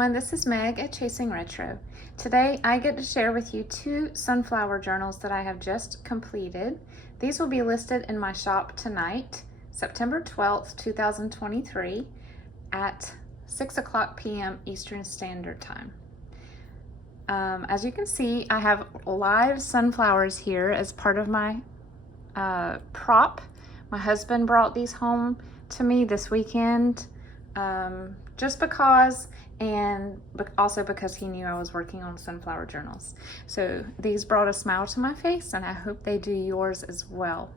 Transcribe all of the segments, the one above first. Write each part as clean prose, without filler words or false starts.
everyone, this is Meg at Chasing Retro. Today I get to share with you 2 sunflower journals that I have just completed. These will be listed in my shop tonight, September 12th, 2023 at 6:00 p.m. Eastern Standard Time. As you can see, I have live sunflowers here as part of my prop. My husband brought these home to me this weekend just because, and also because he knew I was working on sunflower journals. So these brought a smile to my face, and I hope they do yours as well.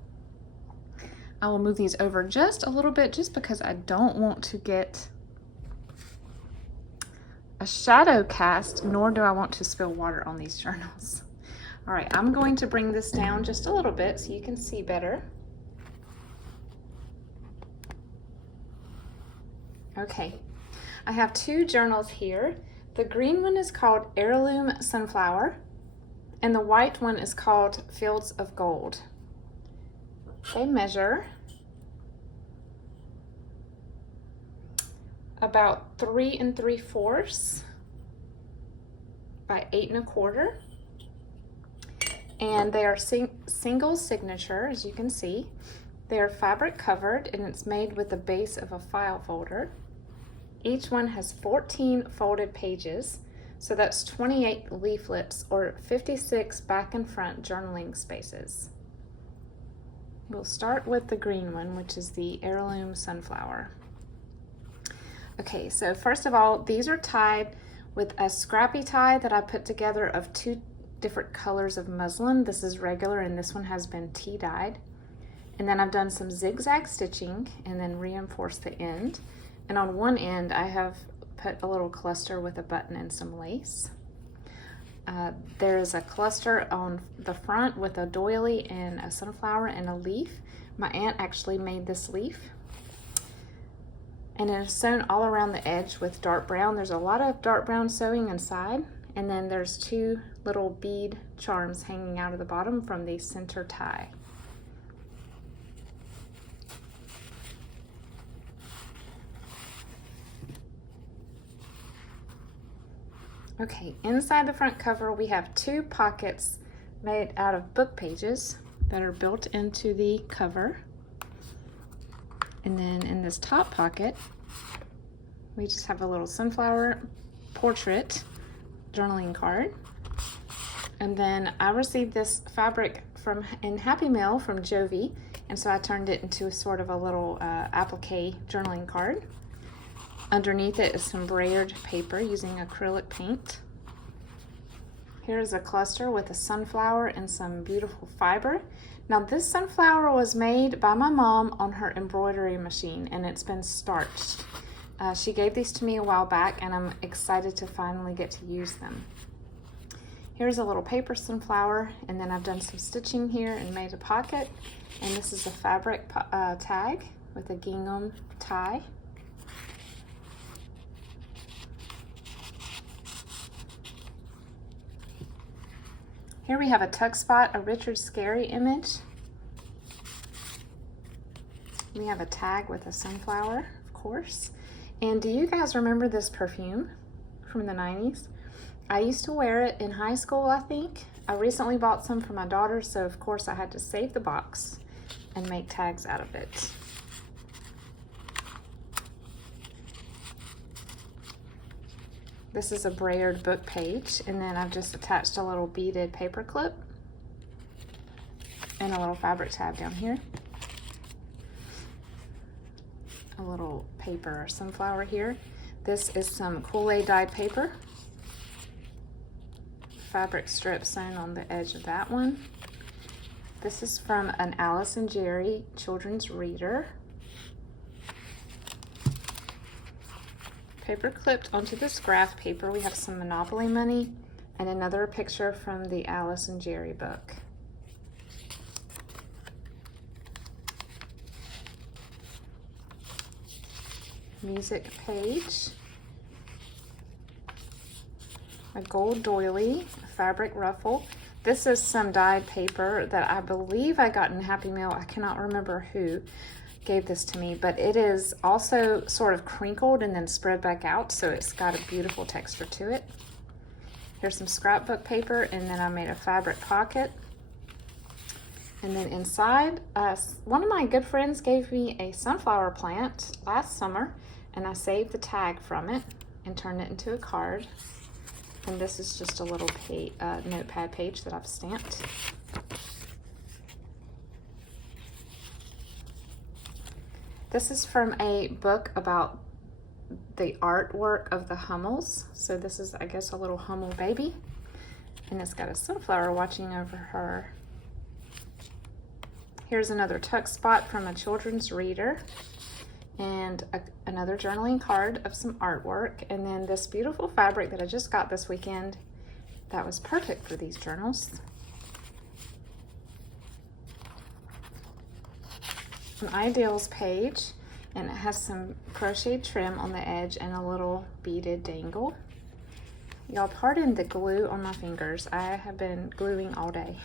I will move these over just a little bit just because I don't want to get a shadow cast, nor do I want to spill water on these journals. All right, I'm going to bring this down just a little bit so you can see better. Okay, I have 2 journals here. The green one is called Heirloom Sunflower, and the white one is called Fields of Gold. They measure about 3 3/4 by 8 1/4, and they are single signature, as you can see. They are fabric covered, and it's made with the base of a file folder. Each one has 14 folded pages, so that's 28 leaflets or 56 back and front journaling spaces. We'll start with the green one, which is the Heirloom Sunflower. Okay, so first of all, these are tied with a scrappy tie that I put together of 2 different colors of muslin. This is regular and this one has been tea dyed. And then I've done some zigzag stitching and then reinforced the end. And on one end, I have put a little cluster with a button and some lace. There's a cluster on the front with a doily and a sunflower and a leaf. My aunt actually made this leaf. And it is sewn all around the edge with dark brown. There's a lot of dark brown sewing inside. And then there's 2 little bead charms hanging out of the bottom from the center tie. Okay, inside the front cover we have 2 pockets made out of book pages that are built into the cover. And then in this top pocket, we just have a little sunflower portrait journaling card. And then I received this fabric in Happy Mail from Jovi, and so I turned it into sort of a little applique journaling card. Underneath it is some brayered paper using acrylic paint. Here's a cluster with a sunflower and some beautiful fiber. Now this sunflower was made by my mom on her embroidery machine, and it's been starched. She gave these to me a while back, and I'm excited to finally get to use them. Here's a little paper sunflower, and then I've done some stitching here and made a pocket. And this is a fabric tag with a gingham tie. Here we have a tuck spot, a Richard Scarry image. We have a tag with a sunflower, of course. And do you guys remember this perfume from the 90s? I used to wear it in high school, I think. I recently bought some for my daughter, so of course I had to save the box and make tags out of it. This is a brayered book page, and then I've just attached a little beaded paper clip and a little fabric tab down here. A little paper sunflower here. This is some Kool-Aid dyed paper. Fabric strip sewn on the edge of that one. This is from an Alice and Jerry children's reader. Paper clipped onto this graph paper, we have some Monopoly money and another picture from the Alice and Jerry book. Music page. A gold doily, a fabric ruffle. This is some dyed paper that I believe I got in Happy Mail. I cannot remember who. gave this to me, but it is also sort of crinkled and then spread back out, so it's got a beautiful texture to it. Here's some scrapbook paper, and then I made a fabric pocket. And then inside, one of my good friends gave me a sunflower plant last summer, and I saved the tag from it and turned it into a card. And this is just a little notepad page that I've stamped. This is from a book about the artwork of the Hummels. So this is, I guess, a little Hummel baby. And it's got a sunflower watching over her. Here's another tuck spot from a children's reader. And another journaling card of some artwork. And then this beautiful fabric that I just got this weekend that was perfect for these journals. An ideals page, and it has some crocheted trim on the edge and a little beaded dangle. Y'all pardon the glue on my fingers. I have been gluing all day.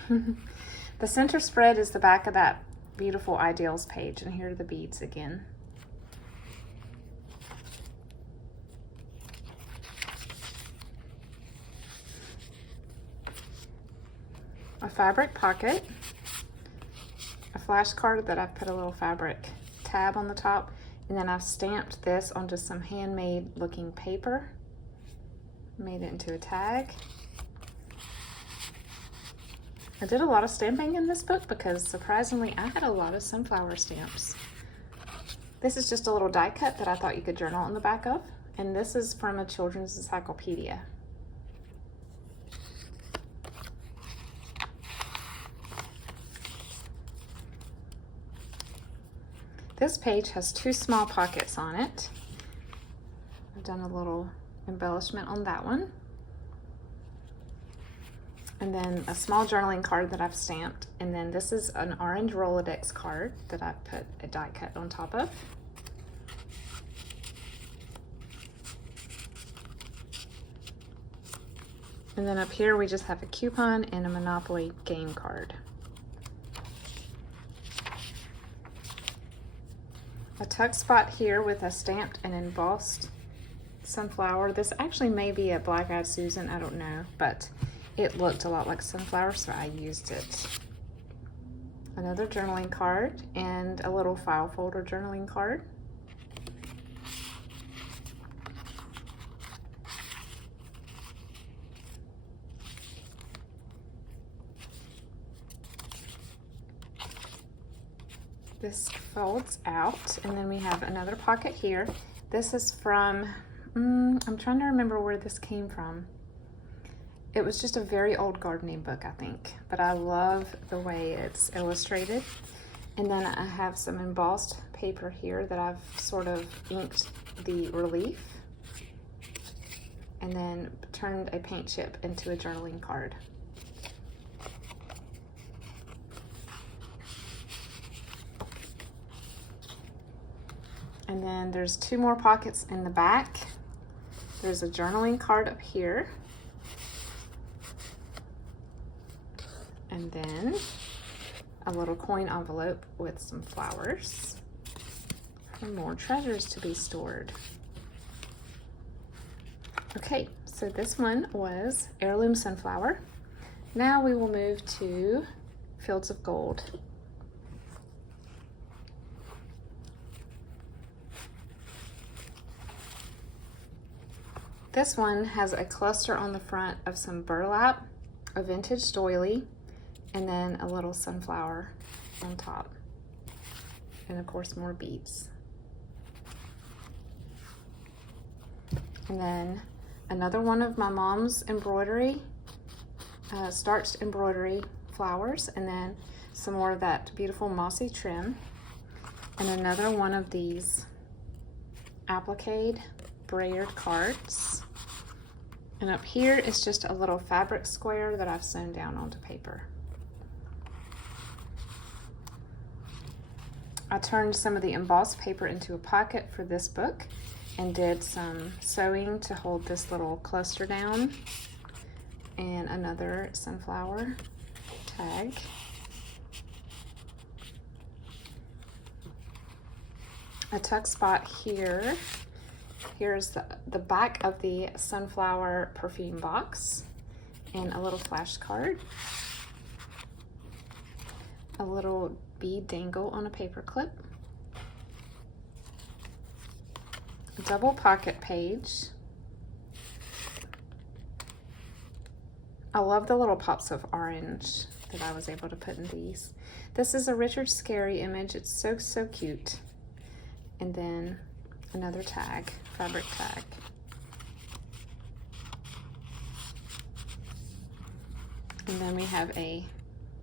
The center spread is the back of that beautiful ideals page, and here are the beads again. A fabric pocket, a flashcard that I've put a little fabric tab on the top, and then I've stamped this onto some handmade looking paper, made it into a tag. I did a lot of stamping in this book because surprisingly I had a lot of sunflower stamps. This is just a little die cut that I thought you could journal on the back of, and this is from a children's encyclopedia. This page has two small pockets on it. I've done a little embellishment on that one. And then a small journaling card that I've stamped. And then this is an orange Rolodex card that I've put a die cut on top of. And then up here we just have a coupon and a Monopoly game card. A tuck spot here with a stamped and embossed sunflower. This actually may be a Black-Eyed Susan, I don't know, but it looked a lot like sunflower, so I used it. Another journaling card and a little file folder journaling card. This folds out, and then we have another pocket here. This is from, I'm trying to remember where this came from. It was just a very old gardening book, I think, but I love the way it's illustrated. And then I have some embossed paper here that I've sort of inked the relief and then turned a paint chip into a journaling card. And then there's two more pockets in the back. There's a journaling card up here. And then a little coin envelope with some flowers for more treasures to be stored. Okay, so this one was Heirloom Sunflower. Now we will move to Fields of Gold. This one has a cluster on the front of some burlap, a vintage doily, and then a little sunflower on top. And of course more beads. And then another one of my mom's embroidery, starched embroidery flowers, and then some more of that beautiful mossy trim. And another one of these applique brayered cards. And up here is just a little fabric square that I've sewn down onto paper. I turned some of the embossed paper into a pocket for this book and did some sewing to hold this little cluster down, and another sunflower tag. a tuck spot here. Here's the back of the Sunflower perfume box, and a little flashcard, a little bead dangle on a paper clip, a double pocket page. I love the little pops of orange that I was able to put in these. This is a Richard Scarry image. It's so, so cute. And then another tag, fabric tag. And then we have a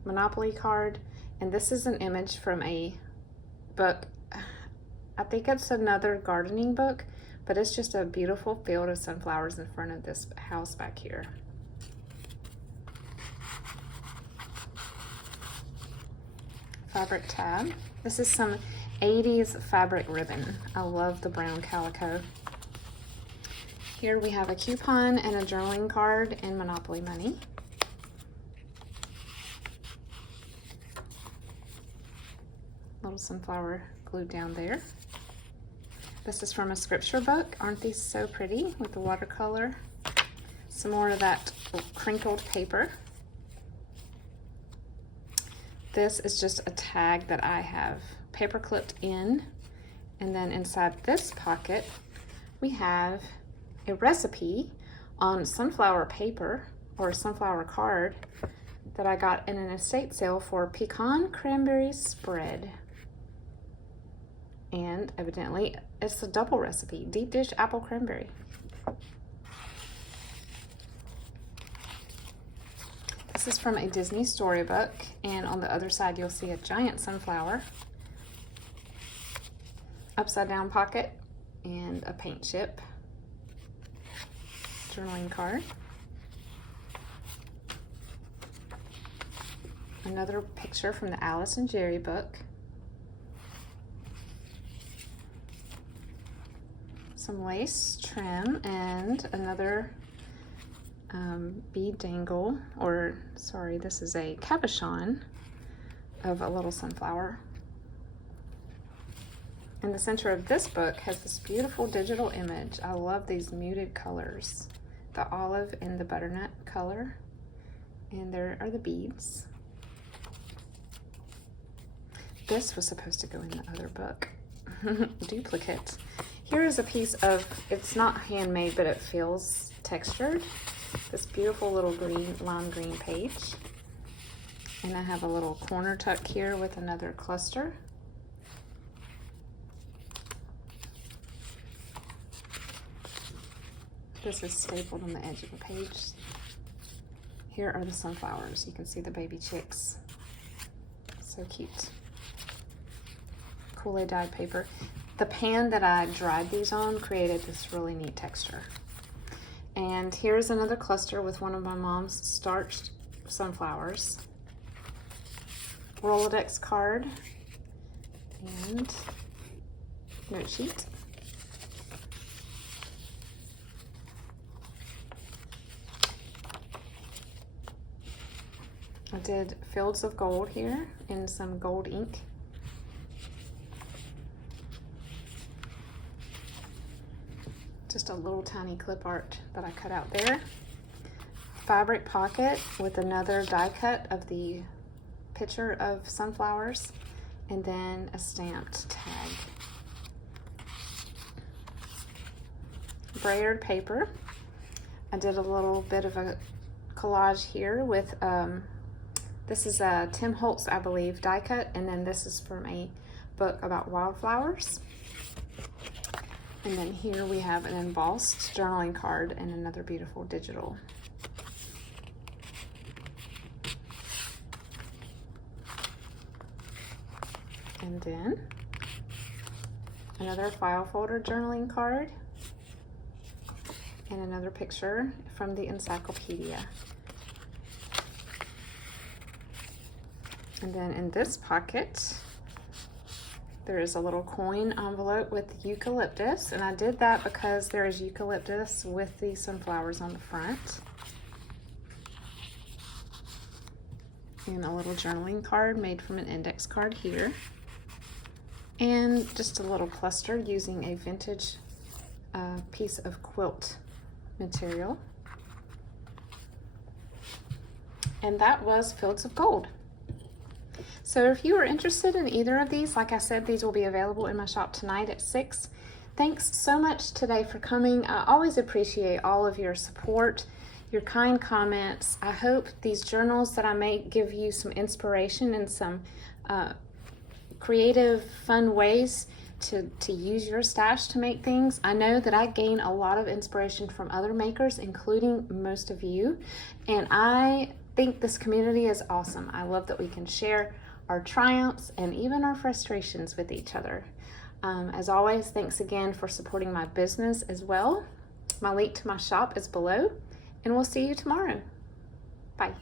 Monopoly card, and this is an image from a book. I think it's another gardening book, but it's just a beautiful field of sunflowers in front of this house back here. Fabric tab. This is some 80s fabric ribbon. I love the brown calico. Here we have a coupon and a journaling card and Monopoly money. Little sunflower glued down there. This is from a scripture book. Aren't these so pretty with the watercolor? Some more of that crinkled paper. This is just a tag that I have paper clipped in, and then inside this pocket we have a recipe on sunflower paper or sunflower card that I got in an estate sale for pecan cranberry spread. And evidently it's a double recipe, deep dish apple cranberry. This is from a Disney storybook, and on the other side you'll see a giant sunflower, upside down pocket, and a paint chip, journaling card, another picture from the Alice and Jerry book, some lace trim, and another bead dangle, or sorry, this is a cabochon of a little sunflower. In the center of this book has this beautiful digital image. I love these muted colors, the olive and the butternut color, and there are the beads. This was supposed to go in the other book. Duplicate. Here is a piece of, it's not handmade, but it feels textured. This beautiful little green, lime green page. And I have a little corner tuck here with another cluster. This is stapled on the edge of a page. Here are the sunflowers. You can see the baby chicks. So cute. Kool-Aid dyed paper. The pan that I dried these on created this really neat texture. And here's another cluster with one of my mom's starched sunflowers. Rolodex card and note sheet. I did fields of gold here in some gold ink. Just a little tiny clip art that I cut out there. Fabric pocket with another die cut of the picture of sunflowers, and then a stamped tag. Brayered paper. I did a little bit of a collage here with, this is a Tim Holtz, I believe, die cut, and then this is from a book about wildflowers. And then here we have an embossed journaling card and another beautiful digital. And then another file folder journaling card and another picture from the encyclopedia. And then in this pocket, there is a little coin envelope with eucalyptus, and I did that because there is eucalyptus with the sunflowers on the front. And a little journaling card made from an index card here. and just a little cluster using a vintage piece of quilt material. And that was Fields of Gold. So if you are interested in either of these, like I said, these will be available in my shop tonight at 6. Thanks so much today for coming. I always appreciate all of your support, your kind comments. I hope these journals that I make give you some inspiration and some creative, fun ways to use your stash to make things. I know that I gain a lot of inspiration from other makers, including most of you, and I think this community is awesome. I love that we can share our triumphs and even our frustrations with each other. As always, thanks again for supporting my business as well. My link to my shop is below, and we'll see you tomorrow. Bye.